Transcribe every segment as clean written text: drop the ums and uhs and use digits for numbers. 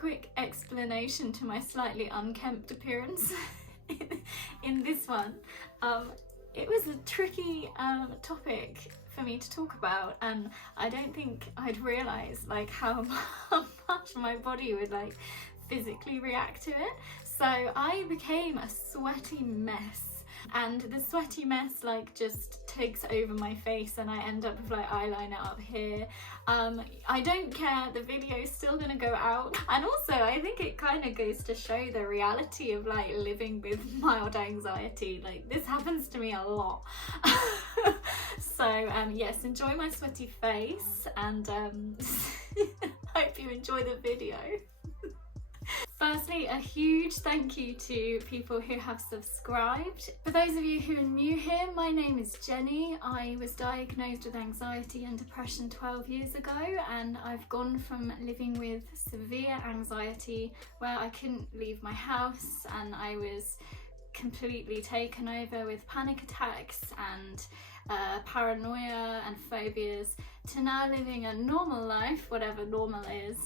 quick explanation to my slightly unkempt appearance in this one. It was a tricky topic for me to talk about, and I don't think I'd realise like how much my body would like physically react to it. So I became a sweaty mess, and the sweaty mess like just takes over my face, and I end up with like eyeliner up here. I don't care, the video is still gonna go out, and also I think it kind of goes to show the reality of like living with mild anxiety. Like this happens to me a lot. So yes, enjoy my sweaty face, and hope you enjoy the video. Firstly, a huge thank you to people who have subscribed. For those of you who are new here, my name is Jenny. I was diagnosed with anxiety and depression 12 years ago, and I've gone from living with severe anxiety where I couldn't leave my house and I was completely taken over with panic attacks and paranoia and phobias, to now living a normal life, whatever normal is,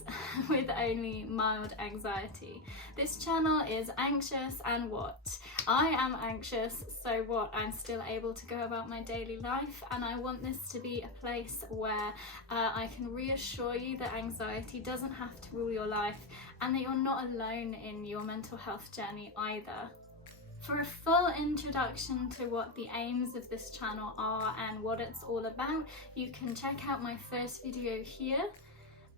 with only mild anxiety. This channel is anxious and what? I am anxious, so what? I'm still able to go about my daily life, and I want this to be a place where I can reassure you that anxiety doesn't have to rule your life, and that you're not alone in your mental health journey either. For a full introduction to what the aims of this channel are and what it's all about, you can check out my first video here,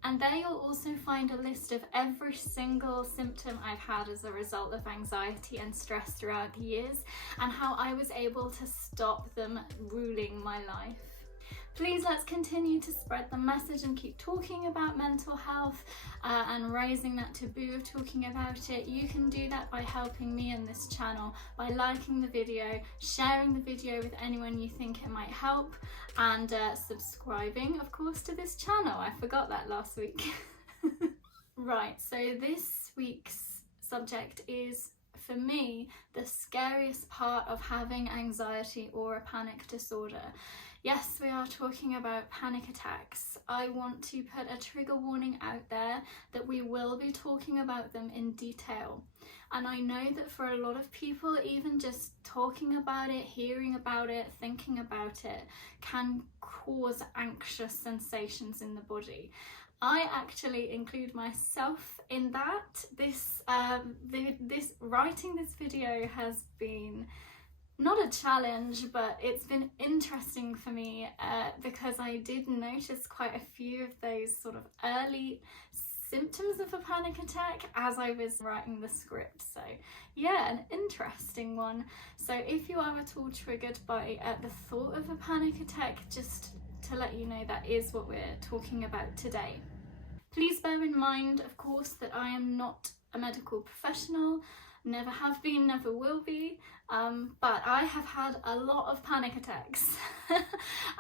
and there you'll also find a list of every single symptom I've had as a result of anxiety and stress throughout the years, and how I was able to stop them ruling my life. Please, let's continue to spread the message and keep talking about mental health and raising that taboo of talking about it. You can do that by helping me in this channel, by liking the video, sharing the video with anyone you think it might help, and subscribing, of course, to this channel. I forgot that last week. Right, so this week's subject is, for me, the scariest part of having anxiety or a panic disorder. Yes, we are talking about panic attacks. I want to put a trigger warning out there that we will be talking about them in detail. And I know that for a lot of people, even just talking about it, hearing about it, thinking about it can cause anxious sensations in the body. I actually include myself in that. Writing this video has been not a challenge, but it's been interesting for me because I did notice quite a few of those sort of early symptoms of a panic attack as I was writing the script. So yeah, an interesting one. So if you are at all triggered by the thought of a panic attack, just to let you know, that is what we're talking about today. Please bear in mind, of course, that I am not a medical professional. Never have been, never will be, but I have had a lot of panic attacks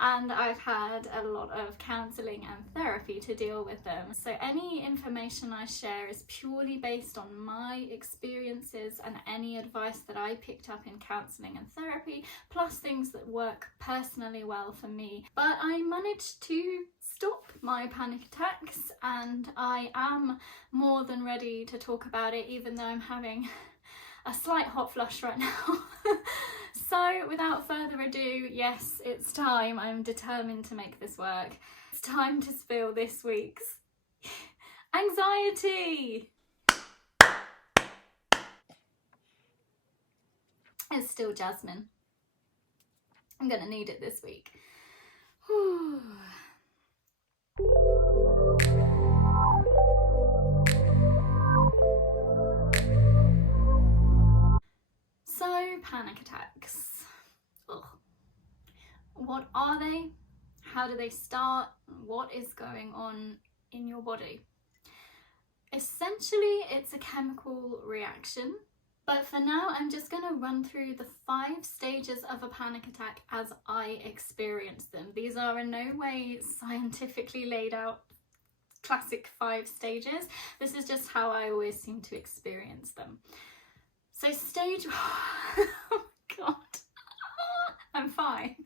and I've had a lot of counselling and therapy to deal with them. So any information I share is purely based on my experiences and any advice that I picked up in counselling and therapy, plus things that work personally well for me. But I managed to stop my panic attacks, and I am more than ready to talk about it, even though I'm having a slight hot flush right now. So without further ado, yes, it's time. I'm determined to make this work. It's time to spill this week's anxiety. It's still jasmine. I'm gonna need it this week. Whew. So, panic attacks. Ugh. What are they? How do they start? What is going on in your body? Essentially, it's a chemical reaction, but for now, I'm just going to run through the 5 stages of a panic attack as I experience them. These are in no way scientifically laid out classic 5 stages. This is just how I always seem to experience them. So stage, oh my god, I'm fine.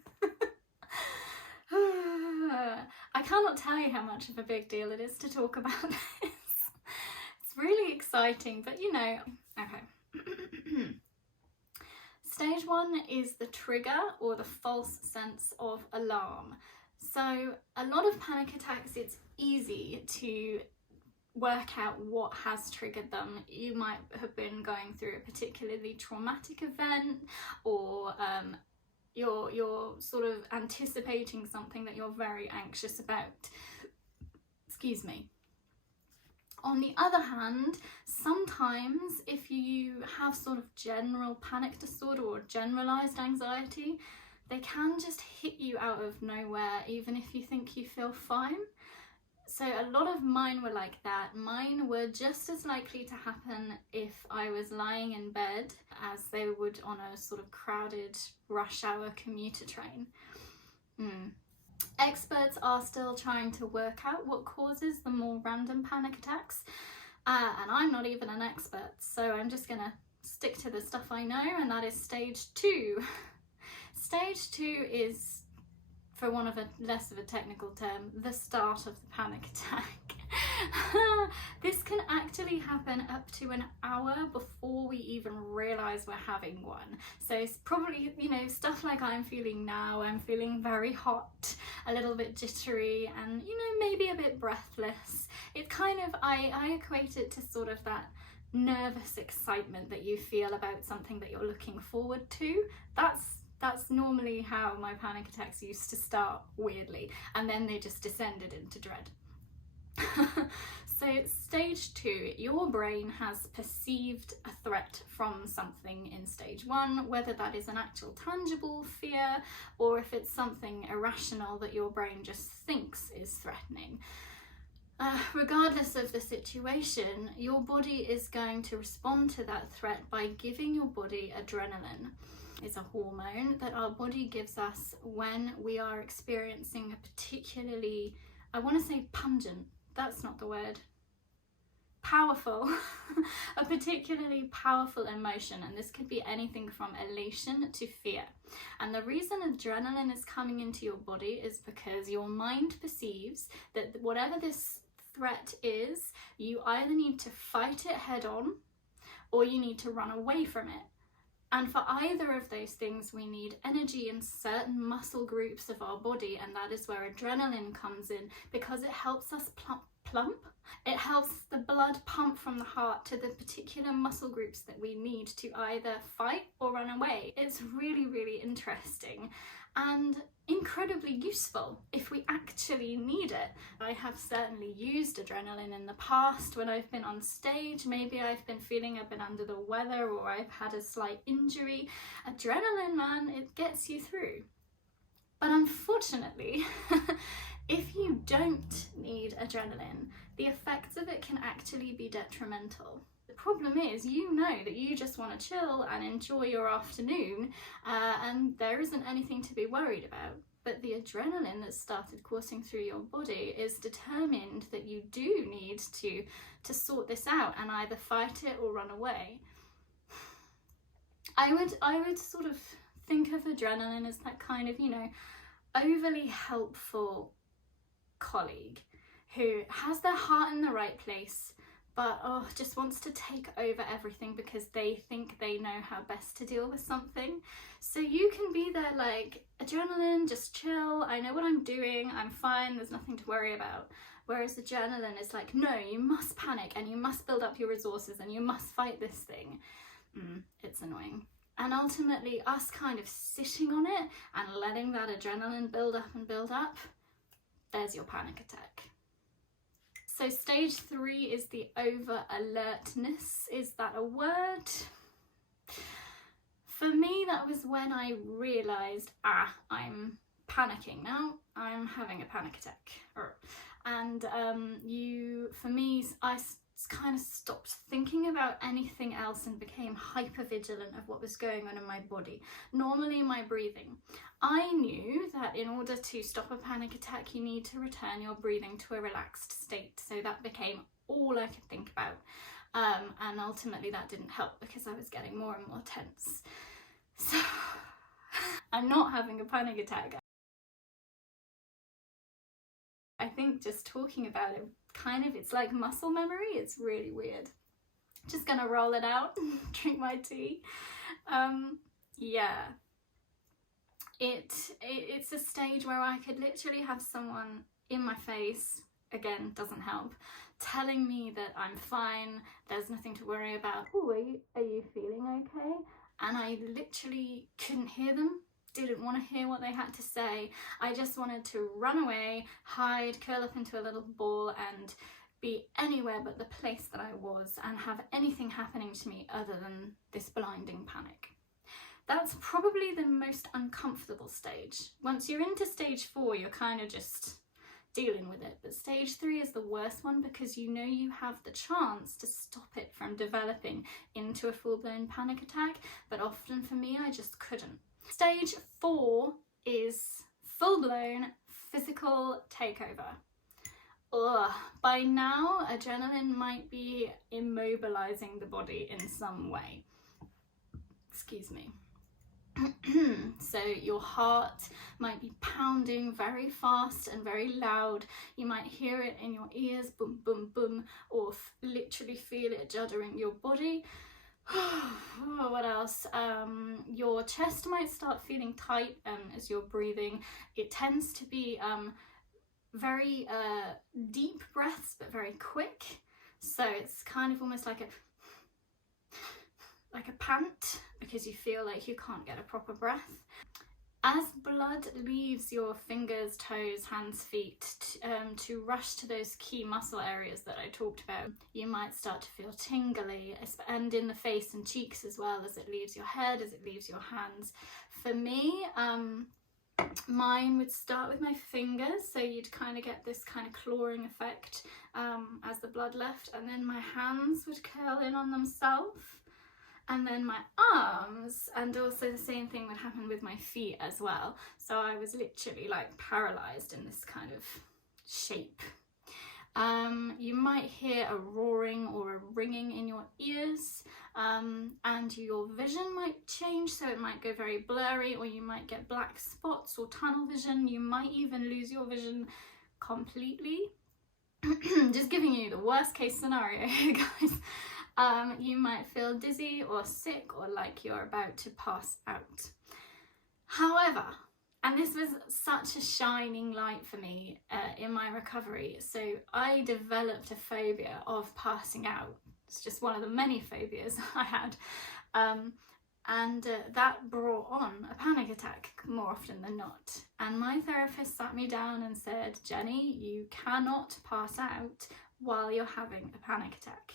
I cannot tell you how much of a big deal it is to talk about this. It's really exciting, but you know, okay. Stage 1 is the trigger or the false sense of alarm. So a lot of panic attacks, it's easy to work out what has triggered them. You might have been going through a particularly traumatic event, or you're sort of anticipating something that you're very anxious about. Excuse me. On the other hand, sometimes if you have sort of general panic disorder or generalized anxiety, they can just hit you out of nowhere, even if you think you feel fine. So a lot of mine were like that. Mine were just as likely to happen if I was lying in bed as they would on a sort of crowded rush hour commuter train. Experts are still trying to work out what causes the more random panic attacks, and I'm not even an expert, so I'm just gonna stick to the stuff I know, and that is stage 2. Stage 2 is, for want of a less of a technical term, the start of the panic attack. This can actually happen up to an hour before we even realise we're having one. So it's probably, you know, stuff like I'm feeling now. I'm feeling very hot, a little bit jittery, and, you know, maybe a bit breathless. It kind of, I equate it to sort of that nervous excitement that you feel about something that you're looking forward to. That's normally how my panic attacks used to start, weirdly, and then they just descended into dread. So stage 2, your brain has perceived a threat from something in stage 1, whether that is an actual tangible fear or if it's something irrational that your brain just thinks is threatening. Regardless of the situation, your body is going to respond to that threat by giving your body adrenaline. It's a hormone that our body gives us when we are experiencing a particularly, I want to say pungent, that's not the word, powerful, a particularly powerful emotion, and this could be anything from elation to fear. And the reason adrenaline is coming into your body is because your mind perceives that whatever this threat is, you either need to fight it head on or you need to run away from it. And for either of those things, we need energy in certain muscle groups of our body, and that is where adrenaline comes in, because it helps us plump. It helps the blood pump from the heart to the particular muscle groups that we need to either fight or run away. It's really, really interesting and incredibly useful if we actually need it. I have certainly used adrenaline in the past when I've been on stage. Maybe I've been feeling a bit under the weather or I've had a slight injury. Adrenaline, man, it gets you through. But unfortunately, if you don't need adrenaline, the effects of it can actually be detrimental. The problem is, you know that you just want to chill and enjoy your afternoon, and there isn't anything to be worried about. But the adrenaline that's started coursing through your body is determined that you do need to sort this out and either fight it or run away. I would sort of think of adrenaline as that kind of, you know, overly helpful colleague who has their heart in the right place, but just wants to take over everything because they think they know how best to deal with something. So you can be there like, adrenaline, just chill, I know what I'm doing, I'm fine, there's nothing to worry about. Whereas adrenaline is like, no, you must panic and you must build up your resources and you must fight this thing. It's annoying. And ultimately, us kind of sitting on it and letting that adrenaline build up and build up, there's your panic attack. So stage 3 is the over alertness. Is that a word? For me, that was when I realised, I'm panicking now. I'm having a panic attack. And for me, I kind of stopped thinking about anything else and became hyper vigilant of what was going on in my body. Normally my breathing. I knew that in order to stop a panic attack, you need to return your breathing to a relaxed state. So that became all I could think about. And ultimately that didn't help because I was getting more and more tense. So I'm not having a panic attack. I think just talking about it, kind of, it's like muscle memory. It's really weird. Just gonna roll it out, drink my tea. Yeah, it's a stage where I could literally have someone in my face, again, doesn't help, telling me that I'm fine, there's nothing to worry about. Oh, are you feeling okay? And I literally couldn't hear them, didn't want to hear what they had to say. I just wanted to run away, hide, curl up into a little ball and be anywhere but the place that I was and have anything happening to me other than this blinding panic. That's probably the most uncomfortable stage. Once you're into stage 4, you're kind of just dealing with it. But stage 3 is the worst one because you know you have the chance to stop it from developing into a full-blown panic attack. But often for me, I just couldn't. Stage 4 is full-blown physical takeover. Ugh. By now, adrenaline might be immobilizing the body in some way. Excuse me. So your heart might be pounding very fast and very loud. You might hear it in your ears, boom, boom, boom, or literally feel it juddering your body. What else? Your chest might start feeling tight as you're breathing. It tends to be very deep breaths, but very quick. So it's kind of almost like a pant, because you feel like you can't get a proper breath. As blood leaves your fingers, toes, hands, feet to rush to those key muscle areas that I talked about, you might start to feel tingly, and in the face and cheeks as well, as it leaves your head, as it leaves your hands. For me, mine would start with my fingers, so you'd kind of get this kind of clawing effect as the blood left, and then my hands would curl in on themselves. And then my arms, and also the same thing would happen with my feet as well. So I was literally like paralyzed in this kind of shape. You might hear a roaring or a ringing in your ears, and your vision might change, so it might go very blurry, or you might get black spots or tunnel vision. You might even lose your vision completely. Just giving you the worst case scenario here, guys. You might feel dizzy or sick or like you're about to pass out. However, and this was such a shining light for me in my recovery, so I developed a phobia of passing out. It's just one of the many phobias I had. And that brought on a panic attack more often than not. And my therapist sat me down and said, Jenny, you cannot pass out while you're having a panic attack.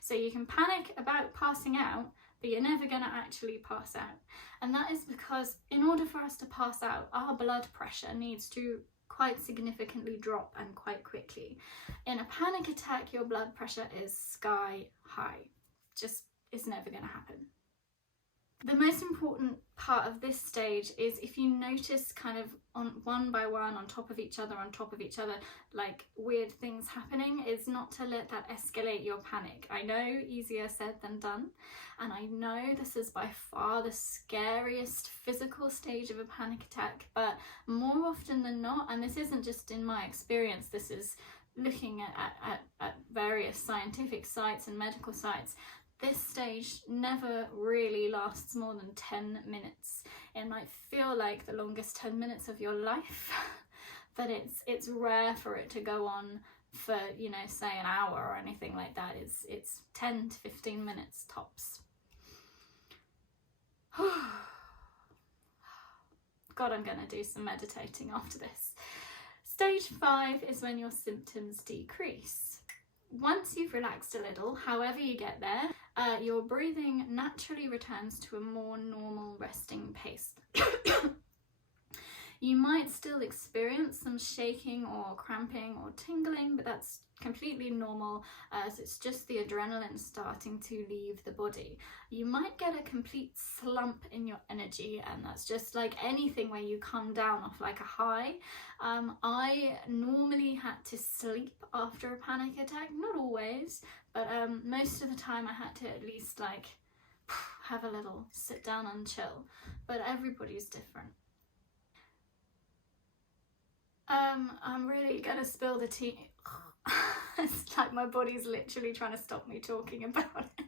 So you can panic about passing out, but you're never going to actually pass out. And that is because in order for us to pass out, our blood pressure needs to quite significantly drop and quite quickly. In a panic attack, your blood pressure is sky high. Just, it's never going to happen. The most important part of this stage is if you notice kind of on one by one, on top of each other, like weird things happening, is not to let that escalate your panic. I know, easier said than done, and I know this is by far the scariest physical stage of a panic attack, but more often than not, and this isn't just in my experience, this is looking at various scientific sites and medical sites, this stage never really lasts more than 10 minutes. It might feel like the longest 10 minutes of your life, but it's rare for it to go on for, you know, say an hour or anything like that. It's 10 to 15 minutes tops. God, I'm gonna do some meditating after this. Stage 5 is when your symptoms decrease. Once you've relaxed a little, however you get there, your breathing naturally returns to a more normal resting pace. You might still experience some shaking or cramping or tingling, but that's completely normal, as it's just the adrenaline starting to leave the body. You might get a complete slump in your energy, and that's just like anything where you come down off like a high. I normally had to sleep after a panic attack, not always, but most of the time I had to at least like have a little sit down and chill, but everybody's different. I'm really gonna spill the tea. It's like my body's literally trying to stop me talking about it.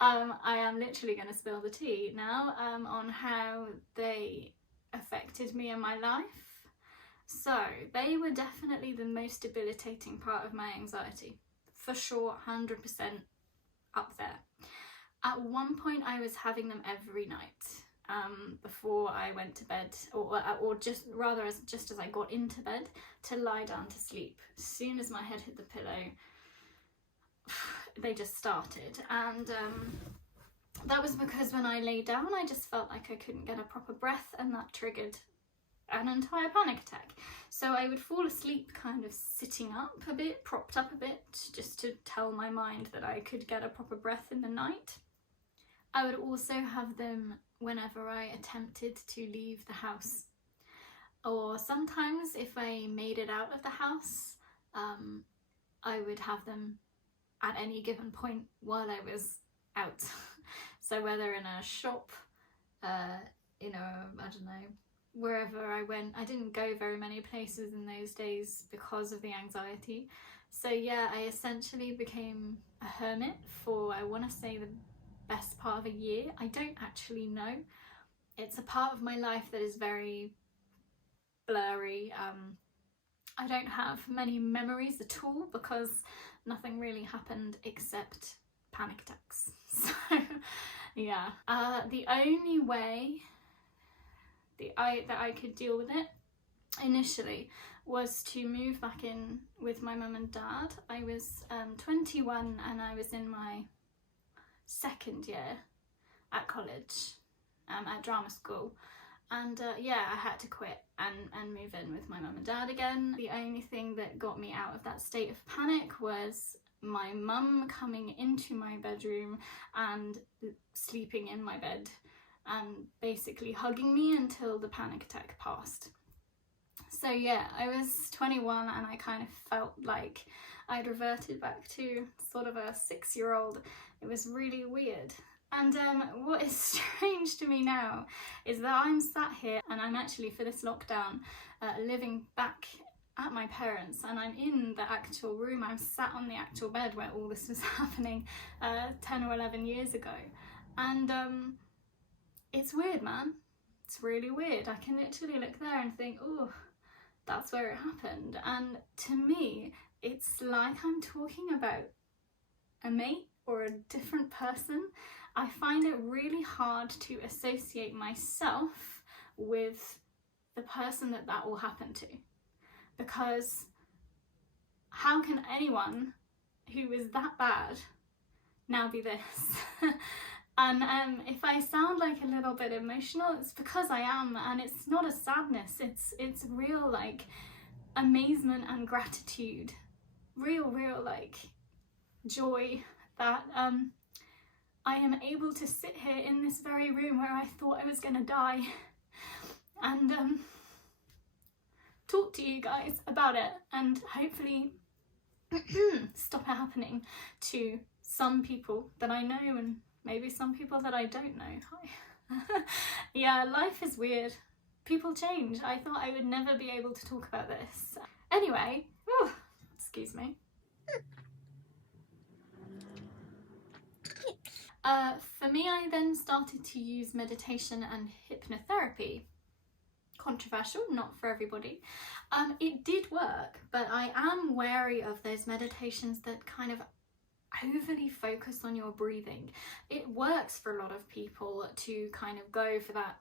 I am literally going to spill the tea now on how they affected me in my life. So they were definitely the most debilitating part of my anxiety, for sure, 100% up there. At one point I was having them every night before I went to bed, or just as I got into bed to lie down to sleep. As soon as my head hit the pillow, they just started. And that was because when I lay down I just felt like I couldn't get a proper breath, and that triggered an entire panic attack. So I would fall asleep kind of sitting up a bit, propped up a bit, just to tell my mind that I could get a proper breath in the night. I would also have them whenever I attempted to leave the house, or sometimes if I made it out of the house, I would have them at any given point while I was out. So whether in a shop, I don't know, wherever I went. I didn't go very many places in those days because of the anxiety. So yeah, I essentially became a hermit for, I want to say, the best part of a year. I don't actually know. It's a part of my life that is very blurry. I don't have many memories at all because nothing really happened except panic attacks. So yeah, the only way that I could deal with it initially was to move back in with my mum and dad. I was 21 and I was in my second year at college, at drama school, and yeah, I had to quit and move in with my mum and dad again. The only thing that got me out of that state of panic was my mum coming into my bedroom and sleeping in my bed and basically hugging me until the panic attack passed. So yeah, I was 21 and I kind of felt like I'd reverted back to sort of a 6-year-old. It was really weird. And what is strange to me now is that I'm sat here and I'm actually, for this lockdown, living back at my parents', and I'm in the actual room. I'm sat on the actual bed where all this was happening 10 or 11 years ago. And it's weird, man. It's really weird. I can literally look there and think, oh, that's where it happened. And to me, it's like I'm talking about a mate or a different person. I find it really hard to associate myself with the person that will happen to, because how can anyone who is that bad now be this? And if I sound like a little bit emotional, it's because I am, and it's not a sadness, it's real like amazement and gratitude, real like joy that I am able to sit here in this very room where I thought I was gonna die and talk to you guys about it, and hopefully stop it happening to some people that I know and maybe some people that I don't know. Hi. Yeah, life is weird. People change. I thought I would never be able to talk about this. Anyway, excuse me. For me, I then started to use meditation and hypnotherapy. Controversial, not for everybody. It did work, but I am wary of those meditations that kind of overly focus on your breathing. It works for a lot of people to kind of go for that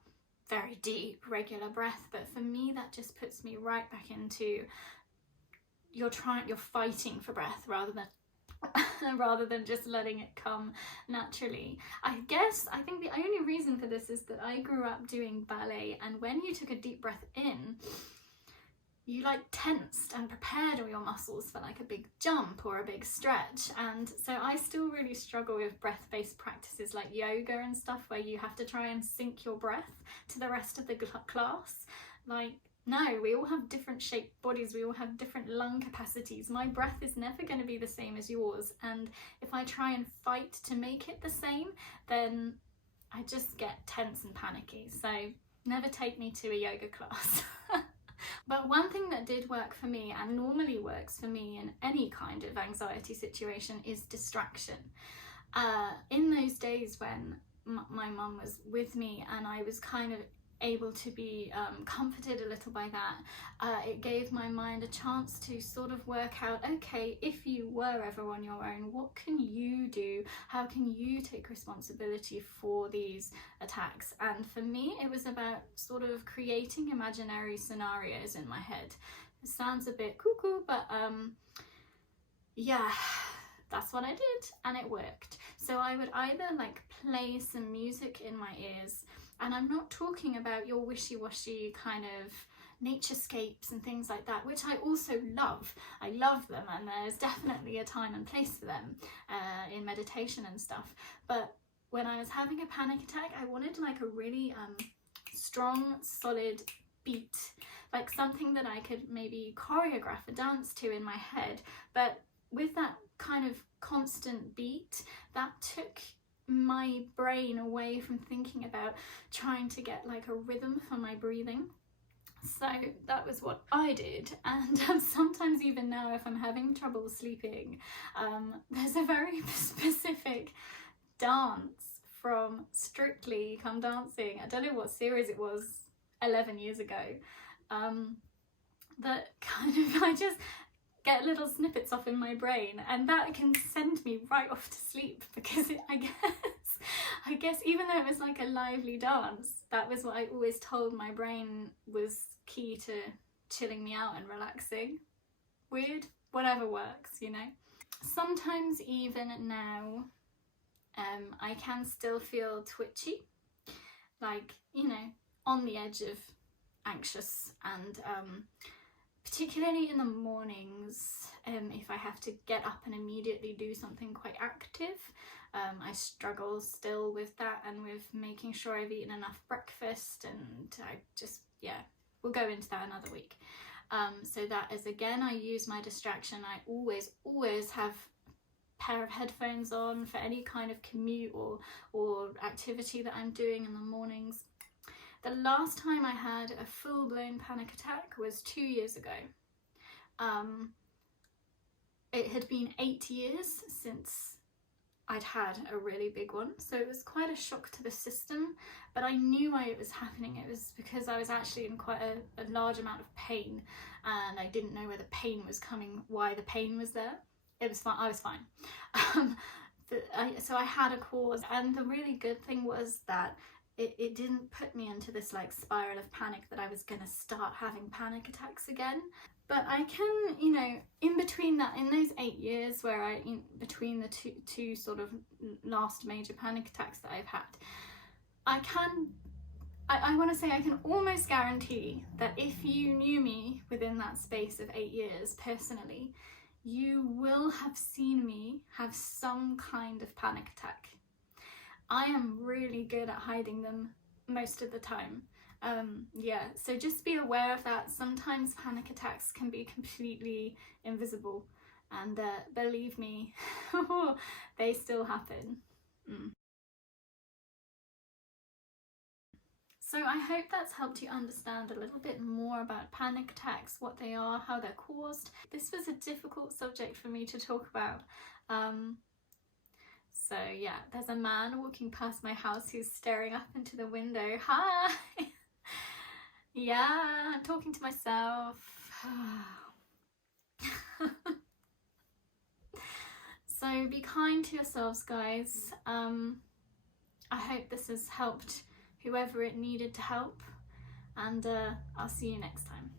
very deep, regular breath, but for me that just puts me right back into you're fighting for breath rather than just letting it come naturally. I think the only reason for this is that I grew up doing ballet, and when you took a deep breath in, you like tensed and prepared all your muscles for like a big jump or a big stretch. And so I still really struggle with breath-based practices like yoga and stuff where you have to try and sync your breath to the rest of the class. Like, no, we all have different shaped bodies, we all have different lung capacities. My breath is never going to be the same as yours, and if I try and fight to make it the same, then I just get tense and panicky. So never take me to a yoga class. But one thing that did work for me, and normally works for me in any kind of anxiety situation, is distraction. In those days when my mum was with me and I was kind of able to be comforted a little by that, it gave my mind a chance to sort of work out, okay, if you were ever on your own, what can you do? How can you take responsibility for these attacks? And for me, it was about sort of creating imaginary scenarios in my head. It sounds a bit cuckoo, but yeah, that's what I did, and it worked. So I would either like play some music in my ears, and I'm not talking about your wishy-washy kind of naturescapes and things like that, which I also love. I love them, and there's definitely a time and place for them in meditation and stuff. But when I was having a panic attack, I wanted like a really strong, solid beat, like something that I could maybe choreograph a dance to in my head. But with that kind of constant beat, that took my brain away from thinking about trying to get like a rhythm for my breathing. So that was what I did, and sometimes even now if I'm having trouble sleeping, there's a very specific dance from Strictly Come Dancing, I don't know what series it was, 11 years ago, that kind of, I just get little snippets off in my brain, and that can send me right off to sleep, because I guess even though it was like a lively dance, that was what I always told my brain was key to chilling me out and relaxing. Weird, whatever works, you know. Sometimes even now, I can still feel twitchy, like, you know, on the edge of anxious, and particularly in the mornings, if I have to get up and immediately do something quite active, I struggle still with that, and with making sure I've eaten enough breakfast, and I just, yeah, we'll go into that another week. So that is, again, I use my distraction. I always have a pair of headphones on for any kind of commute or activity that I'm doing in the mornings. The last time I had a full-blown panic attack was 2 years ago. It had been 8 years since I'd had a really big one, so it was quite a shock to the system, but I knew why it was happening. It was because I was actually in quite a large amount of pain, and I didn't know where the pain was coming, why the pain was there. It was fine, I was fine. So I had a cause, and the really good thing was that it didn't put me into this like spiral of panic that I was going to start having panic attacks again. But I can, you know, in between that, in those 8 years where between the two sort of last major panic attacks that I've had, I want to say I can almost guarantee that if you knew me within that space of 8 years personally, you will have seen me have some kind of panic attack. I am really good at hiding them most of the time. Yeah, so just be aware of that. Sometimes panic attacks can be completely invisible, and believe me, they still happen. So I hope that's helped you understand a little bit more about panic attacks, what they are, how they're caused. This was a difficult subject for me to talk about. So yeah, there's a man walking past my house who's staring up into the window. Hi! Yeah, I'm talking to myself. So be kind to yourselves, guys. I hope this has helped whoever it needed to help, and I'll see you next time.